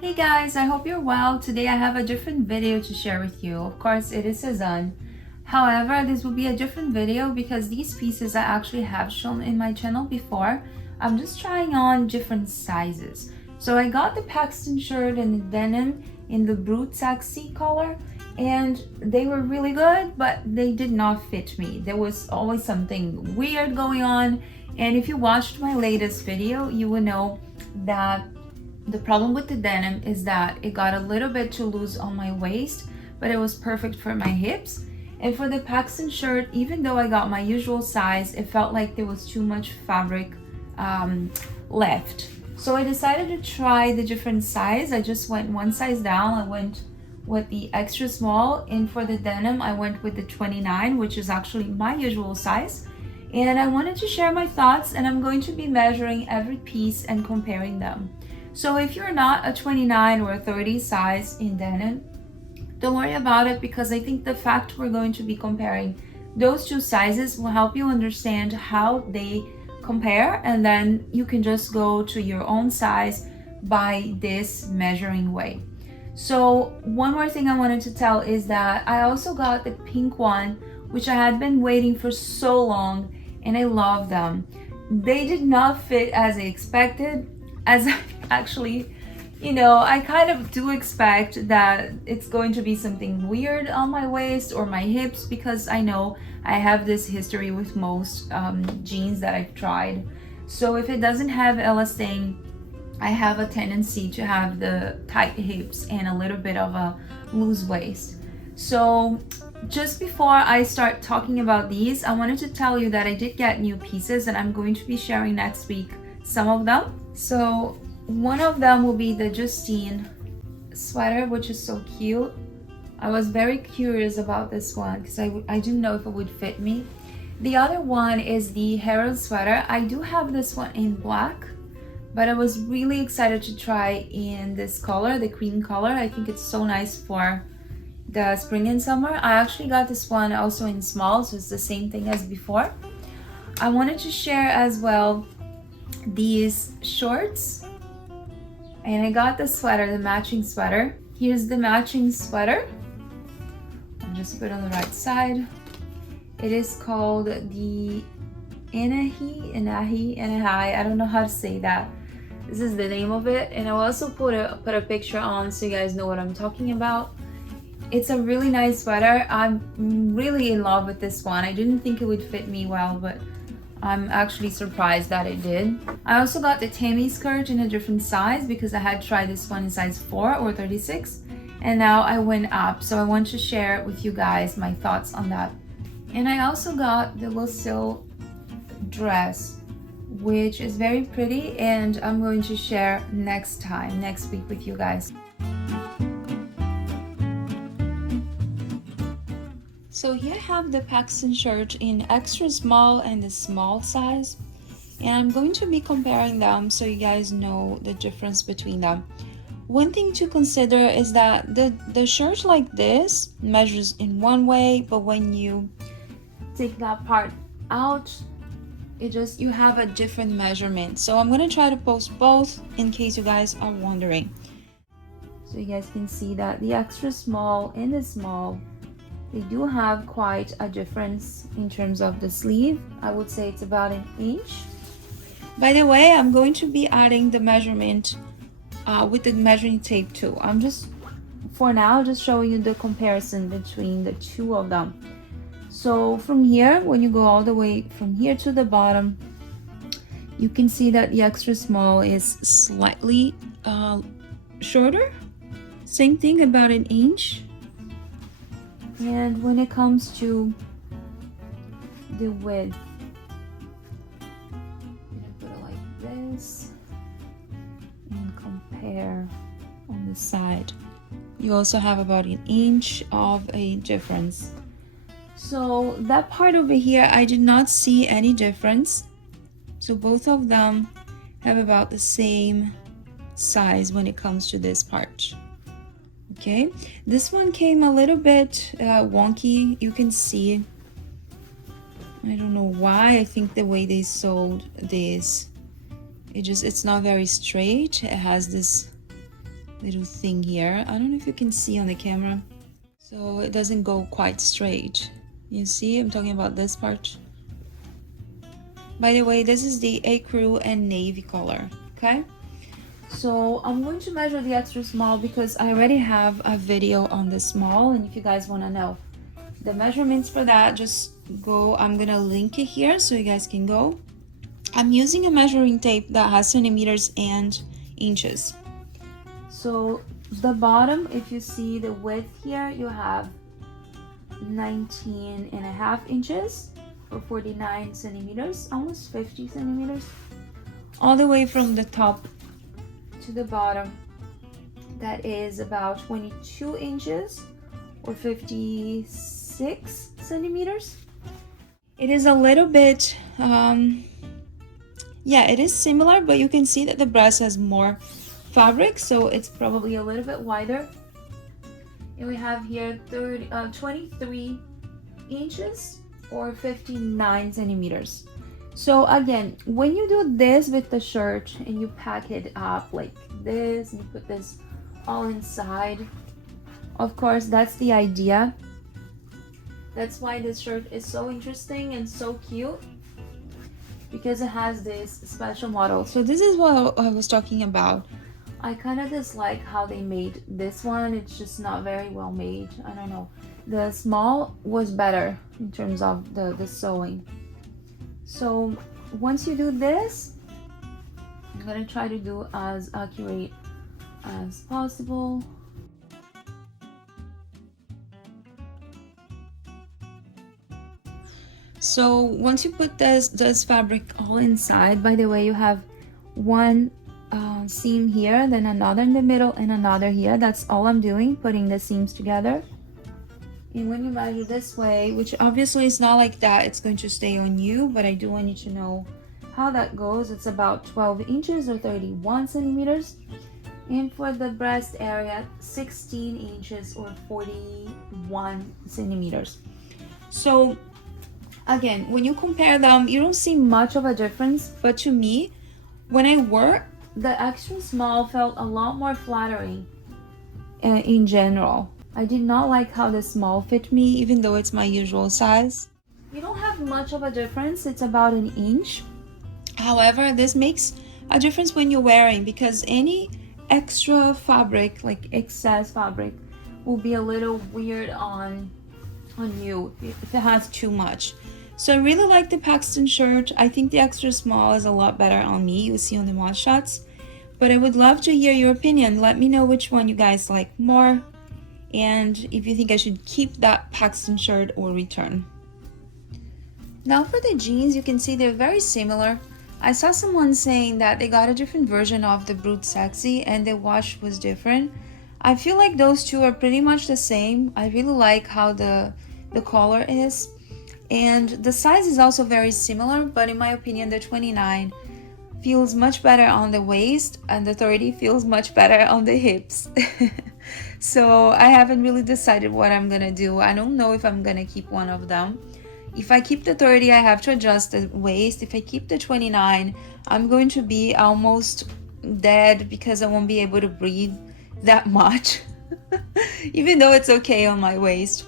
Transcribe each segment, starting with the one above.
Hey guys, I hope you're well. Today I have a different video to share with you. Of course, it is SEZANE. However, this will be a different video because these pieces I actually have shown in my channel before. I'm just trying on different sizes. So I got the Paxton shirt and the denim in the Brut Sexy color, and they were really good, but they did not fit me. There was always something weird going on, and if you watched my latest video, you will know that the problem with the denim is that it got a little bit too loose on my waist, but it was perfect for my hips. And for the Paxton shirt, even though I got my usual size, it felt like there was too much fabric left. So I decided to try the different size. I just went one size down. I went with the extra small, and for the denim, I went with the 29, which is actually my usual size. And I wanted to share my thoughts, and I'm going to be measuring every piece and comparing them. So if you're not a 29 or a 30 size in denim, don't worry about it, because I think the fact we're going to be comparing those two sizes will help you understand how they compare, and then you can just go to your own size by this measuring way. So one more thing I wanted to tell is that I also got the pink one, which I had been waiting for so long, and I love them. They did not fit as I expected, as I actually, I kind of do expect that it's going to be something weird on my waist or my hips, because I know I have this history with most jeans that I've tried. So if it doesn't have elastane, I have a tendency to have the tight hips and a little bit of a loose waist. So just before I start talking about these, I wanted to tell you that I did get new pieces, and I'm going to be sharing next week some of them. So one of them will be the Justine sweater, which is so cute. I was very curious about this one because I didn't know if it would fit me. The other one is the Herald Sweater. I do have this one in black, but I was really excited to try in this color, the cream color. I think it's so nice for the spring and summer. I actually got this one also in small, so it's the same thing as before. I wanted to share as well these shorts, and I got the sweater, the matching sweater. Here's the matching sweater. I'll just put it on the right side. It is called the Anahi. I don't know how to say that. This is the name of it, and I'll also put a picture on so you guys know what I'm talking about. It's a really nice sweater. I'm really in love with this one. I didn't think it would fit me well, but I'm actually surprised that it did. I also got the Tammy skirt in a different size because I had tried this one in size 4 or 36, and now I went up. So I want to share with you guys my thoughts on that. And I also got the Lucille Dress, which is very pretty, and I'm going to share next week with you guys. So here I have the Paxton shirt in extra small and the small size, and I'm going to be comparing them so you guys know the difference between them. One thing to consider is that the shirt like this measures in one way, but when you take that part out, you have a different measurement. So I'm going to try to post both in case you guys are wondering. So you guys can see that the extra small and the small, they do have quite a difference in terms of the sleeve. I would say it's about an inch. By the way, I'm going to be adding the measurement with the measuring tape too. I'm just, for now, just showing you the comparison between the two of them. So from here, when you go all the way from here to the bottom, you can see that the extra small is slightly shorter. Same thing, about an inch. And when it comes to the width, I'm gonna put it like this and compare on the side. You also have about an inch of a difference. So that part over here, I did not see any difference. So both of them have about the same size when it comes to this part. Okay, this one came a little bit wonky. You can see, I don't know why. I think the way they sewed this, it's not very straight. It has this little thing here. I don't know if you can see on the camera. So it doesn't go quite straight. You see, I'm talking about this part. By the way, this is the ecru and navy color, okay? So I'm going to measure the extra small because I already have a video on the small, and if you guys want to know the measurements for that, just go. I'm gonna link it here so you guys can go. I'm using a measuring tape that has centimeters and inches. So the bottom, if you see the width here, you have 19.5 inches or 49 centimeters, almost 50 centimeters, all the way from the top to the bottom. That is about 22 inches or 56 centimeters. It is a little bit yeah, it is similar, but you can see that the breast has more fabric, so it's probably a little bit wider. And we have here 23 inches or 59 centimeters. So again, when you do this with the shirt and you pack it up like this and you put this all inside, of course that's the idea. That's why this shirt is so interesting and so cute, because it has this special model. So this is what I was talking about. I kind of dislike how they made this one. It's just not very well made. I don't know. The small was better in terms of the sewing. So once you do this, I'm gonna try to do as accurate as possible. So once you put this fabric all inside, by the way, you have one seam here, then another in the middle and another here. That's all I'm doing, putting the seams together. And when you measure this way, which obviously is not like that, it's going to stay on you, but I do want you to know how that goes. It's about 12 inches or 31 centimeters. And for the breast area, 16 inches or 41 centimeters. So again, when you compare them, you don't see much of a difference, but to me, when I wore, the extra small felt a lot more flattering in general. I did not like how the small fit me, even though it's my usual size. You don't have much of a difference, it's about an inch. However, this makes a difference when you're wearing, because any extra fabric, like excess fabric, will be a little weird on you if it has too much. So I really like the Paxton shirt. I think the extra small is a lot better on me. You'll see on the mod shots. But I would love to hear your opinion. Let me know which one you guys like more, and if you think I should keep that Paxton shirt or return. Now for the jeans, you can see they're very similar. I saw someone saying that they got a different version of the Brut Sexy and the wash was different. I feel like those two are pretty much the same. I really like how the color is. And the size is also very similar, but in my opinion, the 29 feels much better on the waist and the 30 feels much better on the hips. So I haven't really decided what I'm gonna do. I don't know if I'm gonna keep one of them. If I keep the 30, I have to adjust the waist. If I keep the 29, I'm going to be almost dead because I won't be able to breathe that much. Even though it's okay on my waist,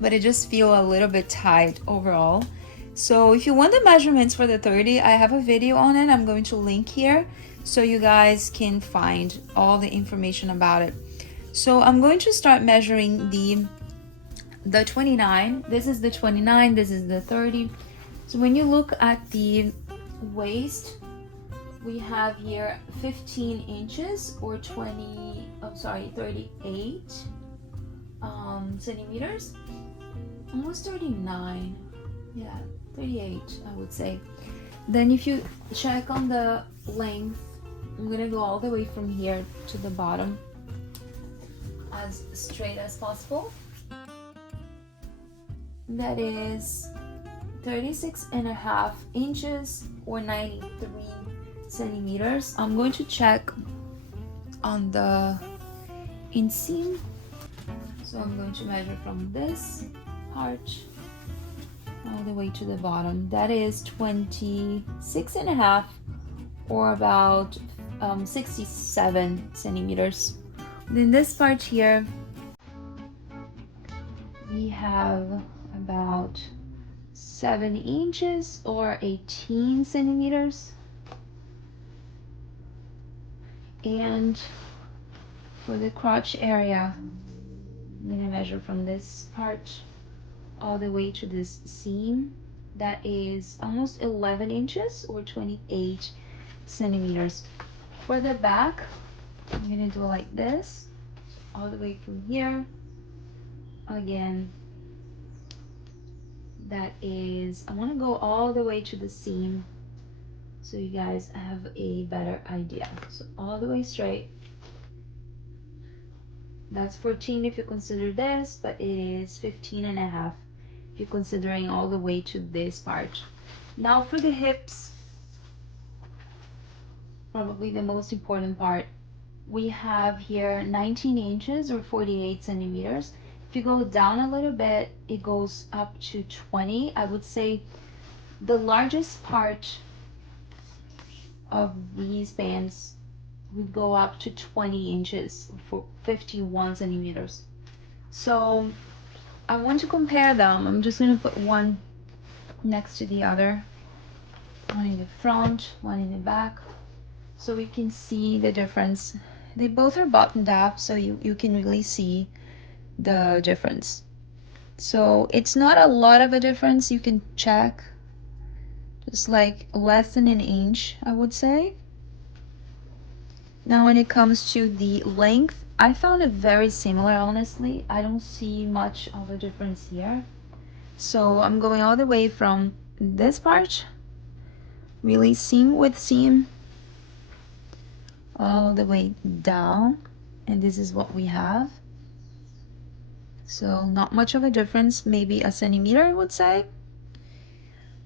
but it just feels a little bit tight overall. So if you want the measurements for the 30, I have a video on it. I'm going to link here so you guys can find all the information about it. So I'm going to start measuring the 29. This is the 29, this is the 30. So when you look at the waist, we have here 15 inches or 38 centimeters, almost 39. Yeah, 38 I would say. Then if you check on the length, I'm gonna go all the way from here to the bottom as straight as possible. That is 36.5 inches or 93 centimeters. I'm going to check on the inseam. So I'm going to measure from this part all the way to the bottom. That is 26.5 or about 67 centimeters. Then this part here, we have about 7 inches or 18 centimeters. And for the crotch area, I'm gonna measure from this part all the way to this seam. That is almost 11 inches or 28 centimeters. For the back, I'm gonna do it like this, all the way from here. Again, that is, I want to go all the way to the seam so you guys have a better idea. So all the way straight. That's 14 if you consider this, but it is 15 and a half if you're considering all the way to this part. Now for the hips, probably the most important part. We have here 19 inches or 48 centimeters. If you go down a little bit, it goes up to 20. I would say the largest part of these pants would go up to 20 inches for 51 centimeters. So I want to compare them. I'm just going to put one next to the other, one in the front, one in the back, so we can see the difference. They both are buttoned up, so you can really see the difference. So it's not a lot of a difference. You can check, just like less than an inch, I would say. Now when it comes to the length, I found it very similar, honestly. I don't see much of a difference here. So I'm going all the way from this part, really seam with seam, all the way down, and this is what we have. So not much of a difference, maybe a centimeter, I would say.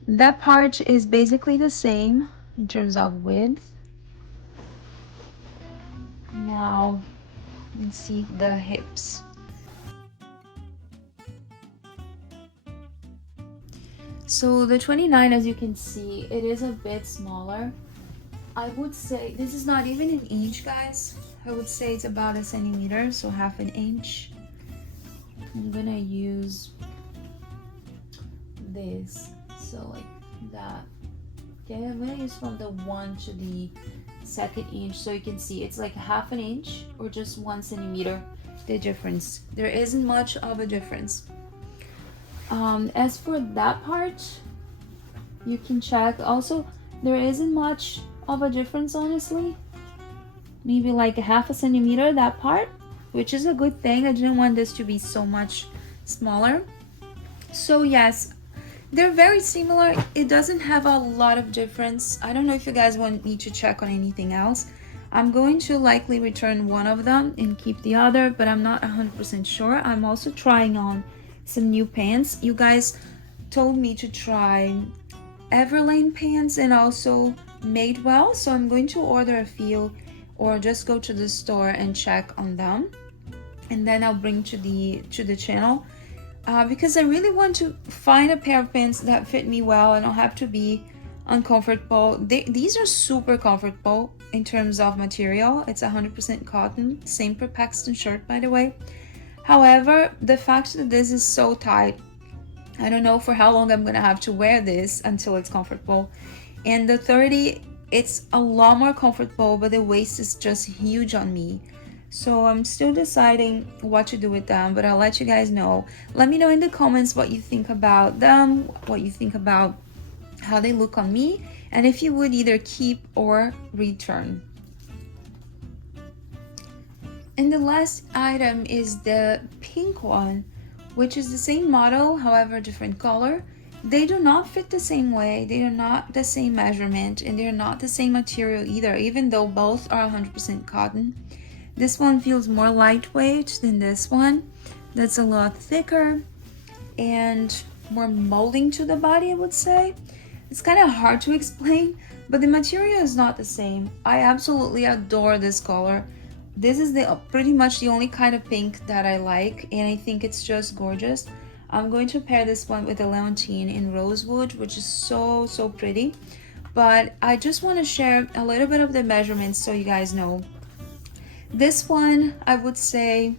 That part is basically the same in terms of width. Now let's see the hips. So the 29, as you can see, it is a bit smaller. I would say this is not even an inch, guys. I would say it's about a centimeter, so half an inch. I'm gonna use this, so like that. Okay, I'm gonna use from the 1 to the 2nd inch, so you can see it's like half an inch or just 1 centimeter, the difference. There isn't much of a difference. As for that part, you can check also, there isn't much of a difference, honestly. Maybe like a half a centimeter, that part, which is a good thing. I didn't want this to be so much smaller. So yes, they're very similar. It doesn't have a lot of difference. I don't know if you guys want me to check on anything else. I'm going to likely return one of them and keep the other, but I'm not 100% sure. I'm also trying on some new pants. You guys told me to try Everlane pants and also Madewell, so I'm going to order a few or just go to the store and check on them, and then I'll bring to the channel because I really want to find a pair of pants that fit me well and don't have to be uncomfortable. These are super comfortable in terms of material. It's 100% cotton, same for Paxton shirt, by the way. However, the fact that this is so tight, I don't know for how long I'm gonna have to wear this until it's comfortable. And the 30, it's a lot more comfortable, but the waist is just huge on me. So I'm still deciding what to do with them, but I'll let you guys know. Let me know in the comments what you think about them, what you think about how they look on me, and if you would either keep or return. And the last item is the pink one, which is the same model, however different color. They do not fit the same way, they are not the same measurement, and they're not the same material either, even though both are 100% cotton. This one feels more lightweight than this one. That's a lot thicker and more molding to the body, I would say. It's kind of hard to explain, but the material is not the same. I absolutely adore this color. This is pretty much the only kind of pink that I like, and I think it's just gorgeous. I'm going to pair this one with the Leontine in rosewood, which is so pretty. But I just want to share a little bit of the measurements so you guys know. This one, I would say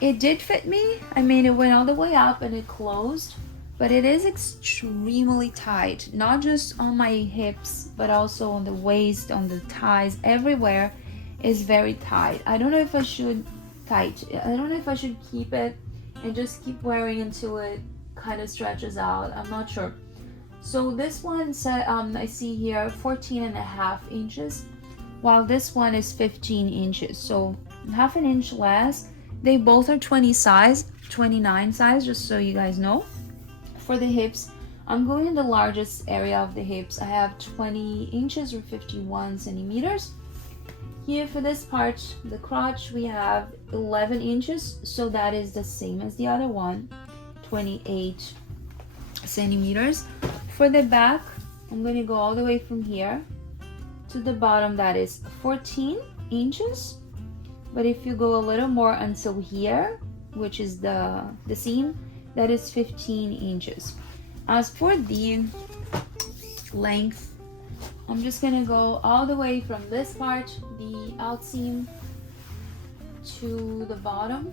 it did fit me. I mean, it went all the way up and it closed, but it is extremely tight, not just on my hips, but also on the waist, on the thighs, everywhere is very tight. I don't know if I should I don't know if I should keep it and just keep wearing until it kind of stretches out. I'm not sure. So this one said, I see here 14.5 inches, while this one is 15 inches. So half an inch less. They both are 29 size, just so you guys know. For the hips, I'm going in the largest area of the hips. I have 20 inches or 51 centimeters. Here for this part, the crotch, we have 11 inches, so that is the same as the other one, 28 centimeters. For the back, I'm going to go all the way from here to the bottom, that is 14 inches. But if you go a little more until here, which is the seam, that is 15 inches. As for the length, I'm just gonna go all the way from this part, the out seam, to the bottom.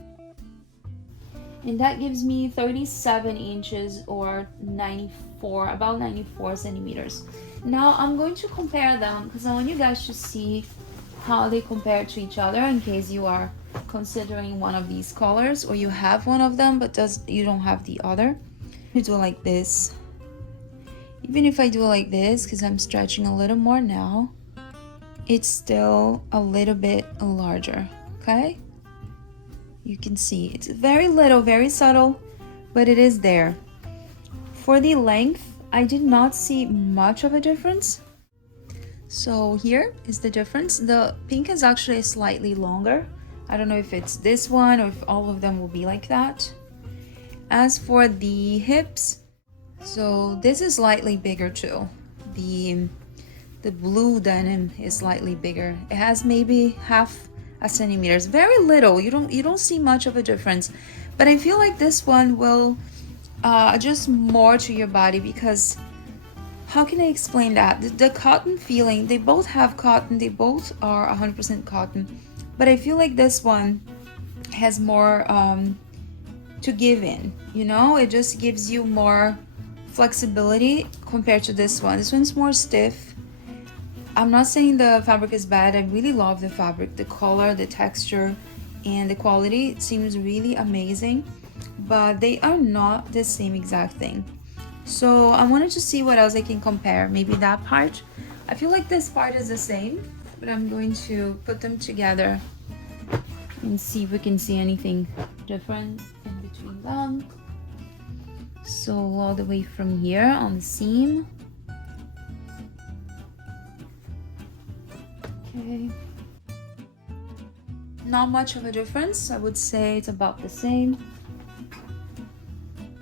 And that gives me 37 inches or about 94 centimeters. Now I'm going to compare them because I want you guys to see how they compare to each other in case you are considering one of these colors or you have one of them but you don't have the other. You do it like this. Even if I do it like this, because I'm stretching a little more now, it's still a little bit larger, okay? You can see it's very little, very subtle, but it is there. For the length, I did not see much of a difference. So here is the difference. The pink is actually slightly longer. I don't know if it's this one or if all of them will be like that. As for the hips, so this is slightly bigger too. The blue denim is slightly bigger. It has maybe half a centimeter. Very little. You don't see much of a difference. But I feel like this one will adjust more to your body because how can I explain that? The cotton feeling, they both have cotton, they both are 100% cotton, but I feel like this one has more to give in, you know? It just gives you more flexibility compared to this one. This one's more stiff. I'm not saying the fabric is bad. I really love the fabric, the color, the texture, and the quality. It seems really amazing, but they are not the same exact thing. So I wanted to see what else I can compare. Maybe that part. I feel like this part is the same, but I'm going to put them together and see if we can see anything different in between them. So all the way from here on the seam. Okay. Not much of a difference. I would say it's about the same.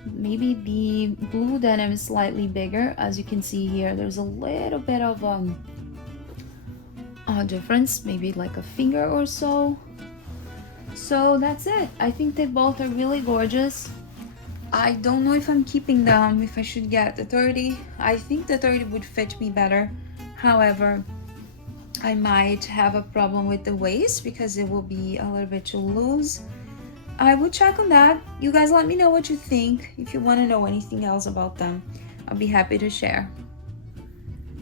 Maybe the blue denim is slightly bigger. As you can see here, there's a little bit of difference, maybe like a finger or so. So that's it. I think they both are really gorgeous. I don't know if I'm keeping them, if I should get the 30. I think the 30 would fit me better. However, I might have a problem with the waist because it will be a little bit too loose. I would check on that. You guys let me know what you think. If you want to know anything else about them, I'll be happy to share.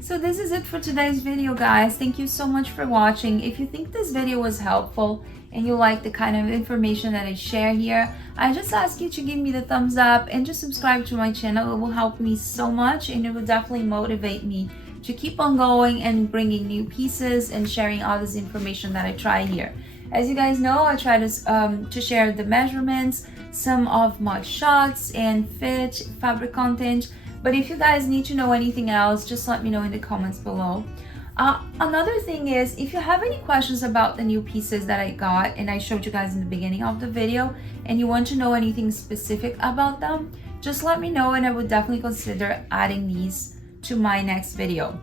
So this is it for today's video, guys. Thank you so much for watching. If you think this video was helpful and you like the kind of information that I share here, I just ask you to give me the thumbs up and just subscribe to my channel. It will help me so much and it will definitely motivate me to keep on going and bringing new pieces and sharing all this information that I try here. As you guys know, I try to share the measurements, some of my shots and fit, fabric content. But if you guys need to know anything else, just let me know in the comments below. Another thing is, if you have any questions about the new pieces that I got and I showed you guys in the beginning of the video, and you want to know anything specific about them, just let me know and I would definitely consider adding these to my next video.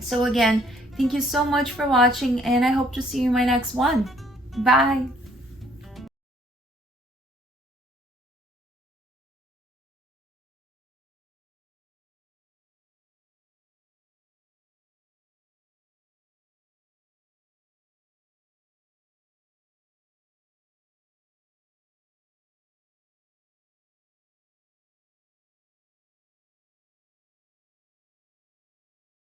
So again, thank you so much for watching and I hope to see you in my next one. Bye!